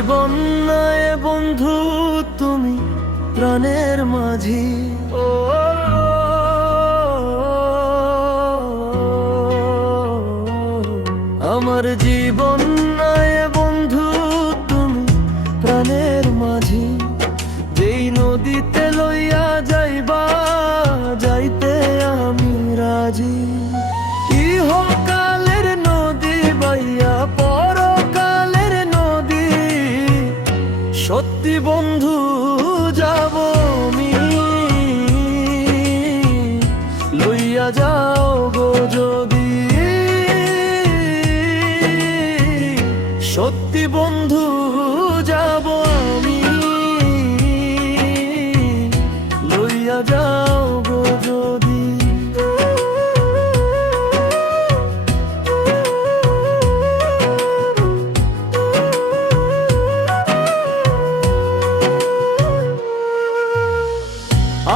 জীবন নয় বন্ধু তুমি প্রাণের মাঝি। ও আমার জীবন নয় বন্ধু তুমি প্রাণের মাঝি। যেই নদীতে লইয়া যাইবা যাইতে আমি রাজি। ইহকালের নদী বাইয়া পরকালের নদী, সত্যি বন্ধু যাব আমি। লইয়া যাও গো যদি, সত্যি বন্ধু যাব আমি। লইয়া যাও গো যদি।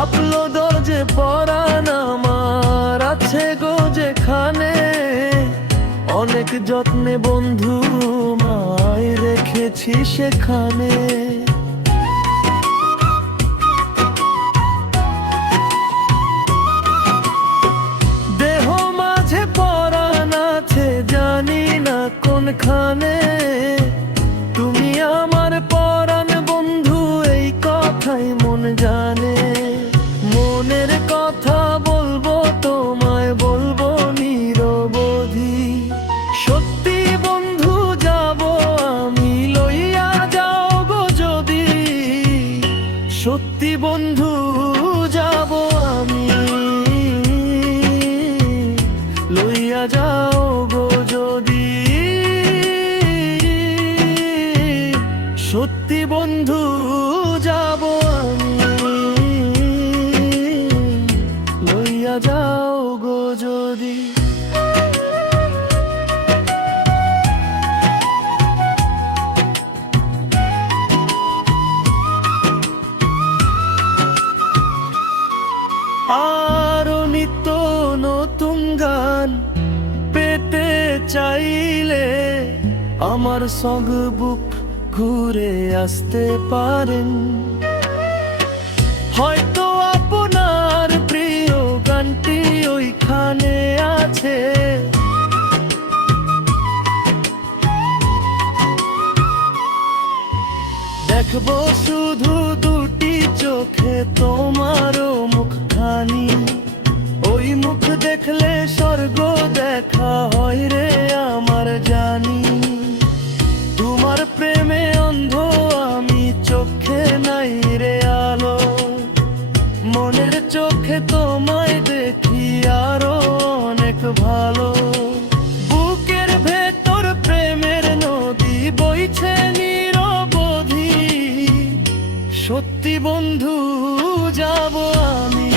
আপলোদ যে পরাণ আমার আছে গো যেখানে, অনেক যত্নে বন্ধু মায় রেখেছি সেখানে। দেহ মাঝে পরাণ আছে জানি না কোনখানে। তুমি আমার পরাণ বন্ধু এই কথাই মন জানে। মনের কথা বলবো তোমায় বলবো নিরবধি। সত্যি বন্ধু যাব আমি, লইয়া যাও গো যদি। সত্যি বন্ধু যাব আমি, লইয়া যাও গো যদি। সত্যি বন্ধু যাব আমি, লইয়া যাও গো যদি। আরো নিত্য নতুন গান পেতে চাইলে আমার সঙ্গ বুক ঘুরে আসতে পারেন। হয়তো আপনার প্রিয় গানটি ওইখানে আছে। দেখবো শুধু দুটি চোখে তোমারও মুখখানি। ওই মুখ দেখলে স্বর্গ দেখা হয় রে আমার জানি। তোমার প্রেমে অন্ধ আমি, চোখে নাই রে আলো। মনের চোখে তোমায় দেখি আরো অনেক ভালো। বুকের ভেতর প্রেমের নদী বইছে নিরবধি। সত্যি বন্ধু যাব আমি,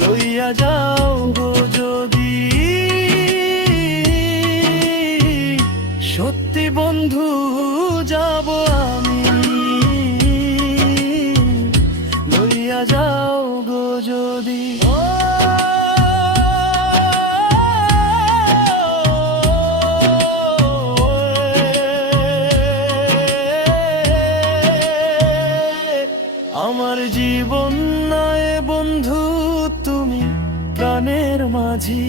লইয়া যাও গো যদি। সত্যি বন্ধু যাব আমি, লইয়া যাও গো যদি। আমার জীবন নয় বন্ধু তুমি প্রাণের মাঝি।